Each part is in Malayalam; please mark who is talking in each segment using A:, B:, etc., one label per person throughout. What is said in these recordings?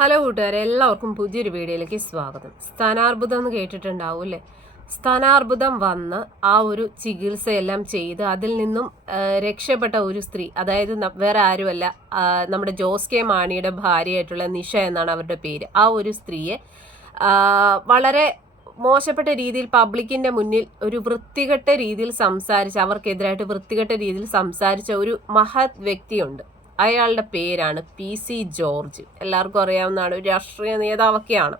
A: ഹലോ കൂട്ടുകാരെ എല്ലാവർക്കും പുതിയൊരു വീഡിയോയിലേക്ക് സ്വാഗതം. സ്ഥാനാർബുദം എന്ന് കേട്ടിട്ടുണ്ടാവും അല്ലേ? സ്ഥാനാർബുദം വന്ന് ആ ഒരു ചികിത്സയെല്ലാം ചെയ്ത് അതിൽ നിന്നും രക്ഷപ്പെട്ട ഒരു സ്ത്രീ അതായത് വേറെ ആരുമല്ല നമ്മുടെ ജോസ് കെ മാണിയുടെ ഭാര്യയായിട്ടുള്ള നിഷ എന്നാണ് അവരുടെ പേര്. ആ ഒരു സ്ത്രീയെ വളരെ മോശപ്പെട്ട രീതിയിൽ പബ്ലിക്കിന്റെ മുന്നിൽ ഒരു വൃത്തികെട്ട രീതിയിൽ സംസാരിച്ച അവർക്കെതിരായിട്ട് വൃത്തികെട്ട രീതിയിൽ സംസാരിച്ച ഒരു മഹത് വ്യക്തിയുണ്ട്. അയാളുടെ പേരാണ് പി സി ജോർജ്. എല്ലാവർക്കും അറിയാവുന്നതാണ് ഒരു രാഷ്ട്രീയ നേതാവൊക്കെയാണ്.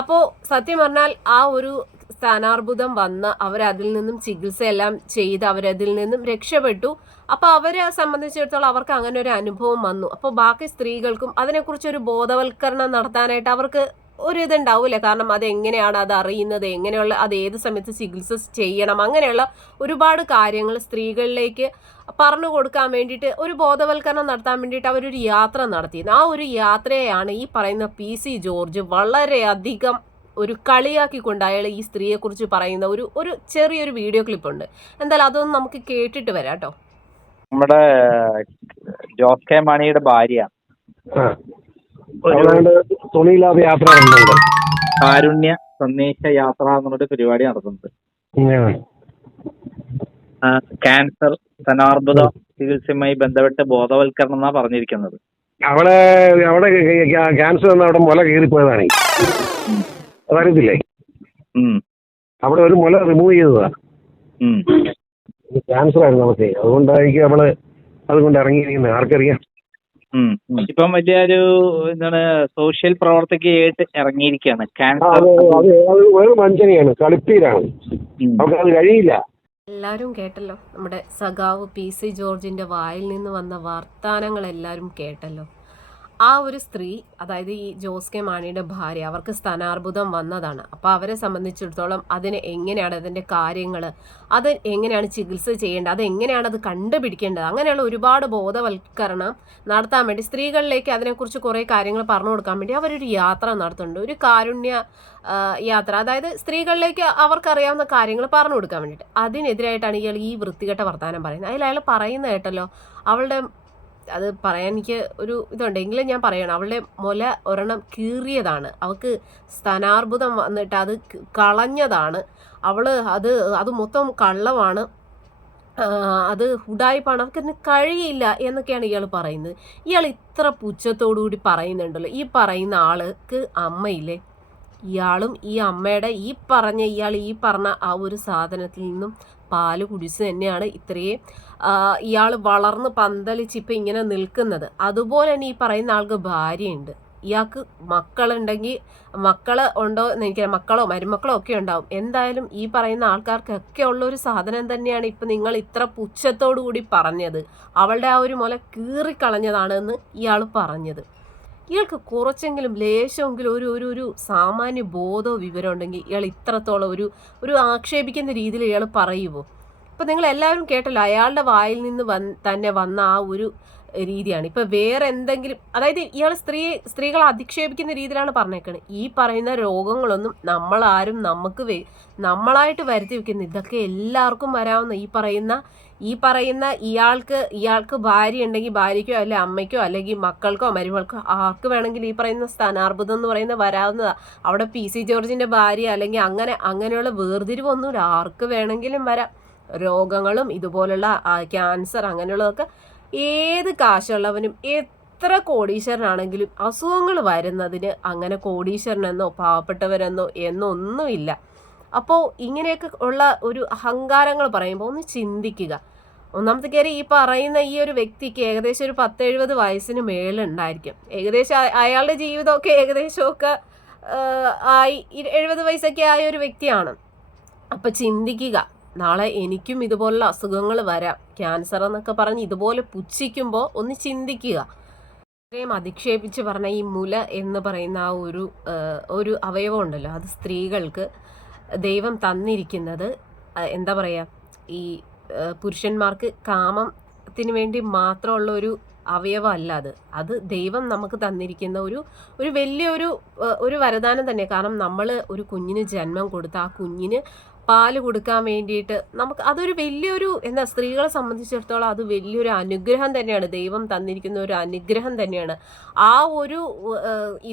A: അപ്പോൾ സത്യം പറഞ്ഞാൽ ആ ഒരു സ്ഥാനാർബുദം വന്ന് അവരതിൽ നിന്നും ചികിത്സയെല്ലാം ചെയ്ത് അവരതിൽ നിന്നും രക്ഷപ്പെട്ടു. അപ്പോൾ അവരെ സംബന്ധിച്ചിടത്തോളം അവർക്ക് അങ്ങനെ ഒരു അനുഭവം വന്നു. അപ്പോൾ ബാക്കി സ്ത്രീകൾക്കും അതിനെക്കുറിച്ചൊരു ബോധവൽക്കരണം നടത്താനായിട്ട് അവർക്ക് ഒരു ഇതുണ്ടാവില്ല കാരണം അത് എങ്ങനെയാണ് അത് അറിയുന്നത്? എങ്ങനെയുള്ള അത് ഏത് സമയത്ത് ചികിത്സ ചെയ്യണം? അങ്ങനെയുള്ള ഒരുപാട് കാര്യങ്ങൾ സ്ത്രീകളിലേക്ക് പറഞ്ഞു കൊടുക്കാൻ വേണ്ടിയിട്ട് ഒരു ബോധവൽക്കരണം നടത്താൻ വേണ്ടിയിട്ട് അവരൊരു യാത്ര നടത്തിയിരുന്നു. ആ ഒരു യാത്രയെയാണ് ഈ പറയുന്ന പി സി ജോർജ് വളരെയധികം ഒരു കളിയാക്കിക്കൊണ്ട് അയാൾ ഈ സ്ത്രീയെക്കുറിച്ച് പറയുന്ന ഒരു ഒരു ചെറിയൊരു വീഡിയോ ക്ലിപ്പ് ഉണ്ട് എന്തായാലും അതൊന്നും നമുക്ക് കേട്ടിട്ട് വരാം കേട്ടോ.
B: നമ്മുടെ ജോസ് കെ മാണിയുടെ ഭാര്യ.
C: തുണിയില്ലാതെ യാത്ര നടന്നുണ്ട്
B: കാരുണ്യ സന്ദേശ യാത്ര എന്നുള്ള പരിപാടി നടത്തുന്നത് ക്യാൻസർ സ്തനാർബുദ ചികിത്സയുമായി ബന്ധപ്പെട്ട് ബോധവൽക്കരണം എന്നാ പറഞ്ഞിരിക്കുന്നത്.
C: അവിടെ അവിടെ ക്യാൻസർ എന്ന അവിടെ മുല കീറിപ്പോയതാണ്. അതറിയത്തില്ലേ? അവിടെ ഒരു മുല റിമൂവ് ചെയ്തതാ. ക്യാൻസർ ആയിരുന്നു നമുക്ക് അതുകൊണ്ടായിരിക്കും അവൾ അതുകൊണ്ട് ഇറങ്ങിയിരിക്കുന്നത്. ആർക്കറിയാം?
B: ഉം, വലിയ ഒരു എന്താണ് സോഷ്യൽ പ്രവർത്തകയായിട്ട് ഇറങ്ങിയിരിക്കുകയാണ് ക്യാൻസർ
C: വേറെ മനുഷ്യനെയാണ് കളിപ്പീരാണ്. കഴിയില്ല.
A: എല്ലാവരും കേട്ടല്ലോ നമ്മുടെ സഖാവ് പി സി ജോർജിന്റെ വായിൽ നിന്ന് വന്ന വർത്താനങ്ങൾ എല്ലാവരും കേട്ടല്ലോ. ആ ഒരു സ്ത്രീ അതായത് ഈ ജോസ് കെ മാണിയുടെ ഭാര്യ അവർക്ക് സ്ഥാനാർബുദം വന്നതാണ്. അപ്പോൾ അവരെ സംബന്ധിച്ചിടത്തോളം അതിന് എങ്ങനെയാണ് അതിന്റെ കാര്യങ്ങൾ അത് എങ്ങനെയാണ് ചികിത്സ ചെയ്യേണ്ടത് അത് എങ്ങനെയാണ് അത് കണ്ടുപിടിക്കേണ്ടത് അങ്ങനെയുള്ള ഒരുപാട് ബോധവൽക്കരണം നടത്താൻ വേണ്ടി സ്ത്രീകളിലേക്ക് അതിനെക്കുറിച്ച് കുറേ കാര്യങ്ങൾ പറഞ്ഞു കൊടുക്കാൻ വേണ്ടി അവരൊരു യാത്ര നടത്തുന്നുണ്ട്. ഒരു കാരുണ്യ യാത്ര. അതായത് സ്ത്രീകളിലേക്ക് അവർക്കറിയാവുന്ന കാര്യങ്ങൾ പറഞ്ഞു കൊടുക്കാൻ വേണ്ടിയിട്ട്. അതിനെതിരായിട്ടാണ് ഇയാൾ ഈ വൃത്തികെട്ട വർത്തമാനം പറയുന്നത്. അതിൽ അയാൾ പറയുന്നത് കേട്ടല്ലോ അവളുടെ അത് പറയാൻ എനിക്ക് ഒരു ഇതുണ്ട്. എങ്കിലും ഞാൻ പറയണം അവളുടെ മുല ഒരെണ്ണം കീറിയതാണ്. അവൾക്ക് സ്ഥാനാർബുദം വന്നിട്ട് അത് കളഞ്ഞതാണ്. അവൾ അത് അത് മൊത്തം കള്ളമാണ്. അത് ഹുഡായിപ്പാണ് അവർക്ക് കഴിയില്ല എന്നൊക്കെയാണ് ഇയാൾ പറയുന്നത്. ഇയാൾ ഇത്ര പുച്ഛത്തോടുകൂടി പറയുന്നുണ്ടല്ലോ. ഈ പറയുന്ന ആൾക്ക് അമ്മയില്ലേ? ഇയാളും ഈ അമ്മയുടെ ഈ പറഞ്ഞ ഇയാൾ ഈ പറഞ്ഞ ആ ഒരു സാധനത്തിൽ നിന്നും പാൽ കുടിച്ച് തന്നെയാണ് ഇത്രയും ഇയാൾ വളർന്ന് പന്തലിച്ച് ഇപ്പം ഇങ്ങനെ നിൽക്കുന്നത്. അതുപോലെ തന്നെ ഈ പറയുന്ന ആൾക്ക് ഭാര്യയുണ്ട്. ഇയാൾക്ക് മക്കളുണ്ടെങ്കിൽ മക്കൾ ഉണ്ടോ എന്ന് എനിക്ക് മക്കളോ മരുമക്കളോ ഒക്കെ ഉണ്ടാവും. എന്തായാലും ഈ പറയുന്ന ആൾക്കാർക്കൊക്കെ ഉള്ള ഒരു സാധനം തന്നെയാണ് ഇപ്പം നിങ്ങൾ ഇത്ര പുച്ഛത്തോടു കൂടി പറഞ്ഞത്. അവളുടെ ആ ഒരു മുല കീറിക്കളഞ്ഞതാണ് എന്ന് ഇയാൾ പറഞ്ഞത്. ഇയാൾക്ക് കുറച്ചെങ്കിലും ലേശമെങ്കിലും ഒരു ഒരു ഒരു സാമാന്യ ബോധമോ വിവരം ഉണ്ടെങ്കിൽ ഇയാൾ ഇത്രത്തോളം ഒരു ഒരു ആക്ഷേപിക്കുന്ന രീതിയിൽ ഇയാൾ പറയുമോ അപ്പം നിങ്ങൾ എല്ലാവരും കേട്ടല്ലോ അയാളുടെ വായിൽ നിന്ന് വൻ തന്നെ വന്ന ആ ഒരു രീതിയാണ്. ഇപ്പം വേറെ എന്തെങ്കിലും അതായത് ഇയാൾ സ്ത്രീ സ്ത്രീകളെ അധിക്ഷേപിക്കുന്ന രീതിയിലാണ് പറഞ്ഞേക്കുന്നത് ഈ പറയുന്ന രോഗങ്ങളൊന്നും നമ്മളാരും നമുക്ക് നമ്മളായിട്ട് വരുത്തി വെക്കുന്നു ഇതൊക്കെ എല്ലാവർക്കും വരാവുന്ന ഈ പറയുന്ന ഈ പറയുന്ന ഇയാൾക്ക് ഇയാൾക്ക് ഭാര്യ ഉണ്ടെങ്കിൽ ഭാര്യയ്ക്കോ അല്ലെ അമ്മയ്ക്കോ അല്ലെങ്കിൽ മക്കൾക്കോ മരുമകൾക്കോ ആർക്ക് വേണമെങ്കിലും ഈ പറയുന്ന സ്ഥാനാർബുദം എന്ന് പറയുന്നത് വരാവുന്നതാ. അവിടെ പി സി ജോർജിന്റെ ഭാര്യ അല്ലെങ്കിൽ അങ്ങനെ അങ്ങനെയുള്ള വേർതിരിവൊന്നുമില്ല. ആർക്ക് വേണമെങ്കിലും വരാം. രോഗങ്ങളും ഇതുപോലുള്ള ക്യാൻസർ അങ്ങനെയുള്ളതൊക്കെ ഏത് കാശുള്ളവനും എത്ര കോടീശ്വരനാണെങ്കിലും അസുഖങ്ങൾ വരുന്നതിന് അങ്ങനെ കോടീശ്വരനെന്നോ പാവപ്പെട്ടവരെന്നോ എന്നൊന്നുമില്ല. അപ്പോൾ ഇങ്ങനെയൊക്കെ ഉള്ള ഒരു അഹങ്കാരങ്ങൾ പറയുമ്പോൾ ഒന്ന് ചിന്തിക്കുക. ഒന്നാമത്തെ കാര്യം ഈ പറയുന്ന ഈ ഒരു വ്യക്തിക്ക് ഏകദേശം ഒരു പത്തെഴുപത് വയസ്സിന് മേളുണ്ടായിരിക്കും ഏകദേശം അയ- അയാളുടെ ജീവിതമൊക്കെ ഏകദേശമൊക്കെ ആയി എഴുപത് വയസ്സൊക്കെ ആയ ഒരു വ്യക്തിയാണ്. അപ്പം ചിന്തിക്കുക. നാളെ എനിക്കും ഇതുപോലുള്ള അസുഖങ്ങൾ വരാം. ക്യാൻസർ എന്നൊക്കെ പറഞ്ഞ് ഇതുപോലെ പുച്ഛിക്കുമ്പോൾ ഒന്ന് ചിന്തിക്കുക. ഇത്രയും അധിക്ഷേപിച്ച് പറഞ്ഞ ഈ മുല എന്ന് പറയുന്ന ആ ഒരു ഒരു അവയവം ഉണ്ടല്ലോ അത് സ്ത്രീകൾക്ക് ദൈവം തന്നിരിക്കുന്നത് എന്താ പറയുക ഈ പുരുഷന്മാർക്ക് കാമത്തിന് വേണ്ടി മാത്രമുള്ള ഒരു അവയവമല്ല അത്. അത് ദൈവം നമുക്ക് തന്നിരിക്കുന്ന ഒരു ഒരു വലിയൊരു ഒരു വരദാനം തന്നെ കാരണം നമ്മൾ ഒരു കുഞ്ഞിന് ജന്മം കൊടുത്ത് ആ കുഞ്ഞിന് പാൽ കൊടുക്കാൻ വേണ്ടിയിട്ട് നമുക്ക് അതൊരു വലിയൊരു എന്താ സ്ത്രീകളെ സംബന്ധിച്ചിടത്തോളം അത് വലിയൊരു അനുഗ്രഹം തന്നെയാണ്. ദൈവം തന്നിരിക്കുന്ന ഒരു അനുഗ്രഹം തന്നെയാണ്. ആ ഒരു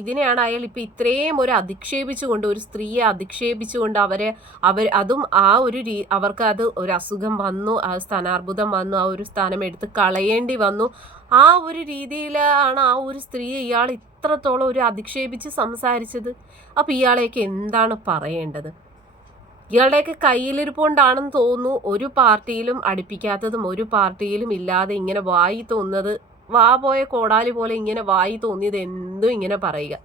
A: ഇതിനെയാണ് അയാൾ ഇപ്പം ഇത്രയും ഒരു അധിക്ഷേപിച്ചുകൊണ്ട് ഒരു സ്ത്രീയെ അധിക്ഷേപിച്ചുകൊണ്ട് അവരെ അവർ അതും ആ ഒരു രീ അവർക്ക് അത് ഒരു അസുഖം വന്നു ആ സ്ഥാനാർബുദം വന്നു ആ ഒരു സ്ഥാനം എടുത്ത് കളയേണ്ടി വന്നു. ആ ഒരു രീതിയിലാണ് ആ ഒരു സ്ത്രീയെ ഇയാൾ ഇത്രത്തോളം ഒരു അധിക്ഷേപിച്ച് സംസാരിച്ചത്. അപ്പം ഇയാളെയൊക്കെ എന്താണ് പറയേണ്ടത്? ഇയാളുടെയൊക്കെ കയ്യിലിരിപ്പുകൊണ്ടാണെന്ന് തോന്നുന്നു. ഒരു പാർട്ടിയിലും അടുപ്പിക്കാത്തതും ഒരു പാർട്ടിയിലും ഇല്ലാതെ ഇങ്ങനെ വായി തോന്നുന്നത് വാ പോയ കോടാലി പോലെ ഇങ്ങനെ വായി തോന്നിയത് എന്തും ഇങ്ങനെ പറയുക.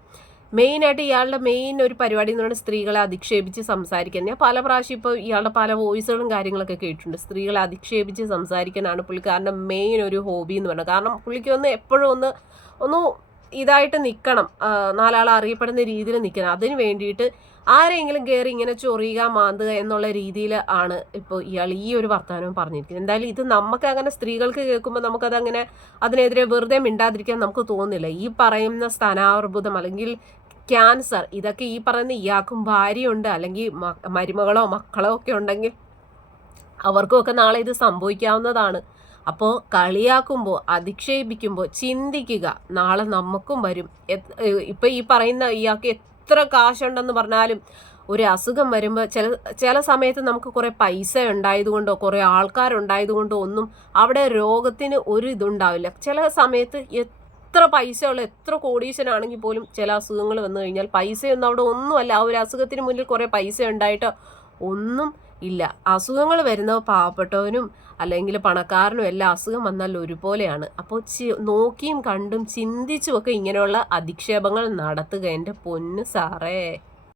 A: മെയിനായിട്ട് ഇയാളുടെ മെയിൻ ഒരു പരിപാടി എന്ന് പറയുന്നത് സ്ത്രീകളെ അധിക്ഷേപിച്ച് സംസാരിക്കാൻ ഞാൻ പല പ്രാവശ്യം ഇപ്പോൾ ഇയാളുടെ പല വോയിസുകളും കാര്യങ്ങളൊക്കെ കേട്ടിട്ടുണ്ട്. സ്ത്രീകളെ അധിക്ഷേപിച്ച് സംസാരിക്കാനാണ് പുള്ളിക്കാരന്റെ മെയിൻ ഒരു ഹോബി എന്ന് പറയുന്നത്. കാരണം പുള്ളിക്ക് ഒന്ന് എപ്പോഴും ഒന്ന് ഒന്ന് ഇതായിട്ട് നിൽക്കണം നാലാൾ അറിയപ്പെടുന്ന രീതിയിൽ നിൽക്കണം അതിന് വേണ്ടിയിട്ട് ആരെങ്കിലും കയറി ഇങ്ങനെ ചൊറിയുക മാന്തുക എന്നുള്ള രീതിയിൽ ആണ് ഇപ്പോൾ ഇയാൾ ഈ ഒരു വർത്തമാനം പറഞ്ഞിരിക്കുന്നത്. എന്തായാലും ഇത് നമുക്ക് അങ്ങനെ സ്ത്രീകൾക്ക് കേൾക്കുമ്പോൾ നമുക്കതങ്ങനെ അതിനെതിരെ വെറുതെ മിണ്ടാതിരിക്കാൻ നമുക്ക് തോന്നില്ല ഈ പറയുന്ന സ്ഥാനാർബുദം അല്ലെങ്കിൽ ക്യാൻസർ ഇതൊക്കെ ഈ പറയുന്ന ഇയാൾക്കും ഭാര്യയുണ്ട് അല്ലെങ്കിൽ മരുമകളോ മക്കളോ ഒക്കെ ഉണ്ടെങ്കിൽ അവർക്കുമൊക്കെ നാളെ ഇത് സംഭവിക്കാവുന്നതാണ്. അപ്പോൾ കളിയാക്കുമ്പോൾ അധിക്ഷേപിക്കുമ്പോൾ ചിന്തിക്കുക നാളെ നമുക്കും വരും. ഇപ്പം ഈ പറയുന്ന ഇയാൾക്ക് എത്ര കാശുണ്ടെന്ന് പറഞ്ഞാലും ഒരു അസുഖം വരുമ്പോൾ ചില ചില സമയത്ത് നമുക്ക് കുറേ പൈസ ഉണ്ടായതുകൊണ്ടോ കുറേ ആൾക്കാരുണ്ടായതുകൊണ്ടോ ഒന്നും അവിടെ രോഗത്തിന് ഒരു ഇതുണ്ടാവില്ല. ചില സമയത്ത് എത്ര പൈസയുള്ള എത്ര കോടീശ്വരാണെങ്കിൽ പോലും ചില അസുഖങ്ങൾ വന്നു കഴിഞ്ഞാൽ പൈസയൊന്നും അവിടെ ഒന്നുമല്ല. ആ ഒരു അസുഖത്തിന് മുന്നിൽ കുറേ പൈസ ഉണ്ടായിട്ട് ഒന്നും ഇല്ല. അസുഖങ്ങൾ വരുന്ന പാവപ്പെട്ടവനും അല്ലെങ്കിൽ പണക്കാരനും എല്ലാം അസുഖം വന്നാൽ ഒരുപോലെയാണ്. അപ്പോൾ ചി- നോക്കിയും കണ്ടും ചിന്തിച്ചുമൊക്കെ ഇങ്ങനെയുള്ള അധിക്ഷേപങ്ങൾ നടത്തുക എന്റെ പൊന്ന് സാറേ.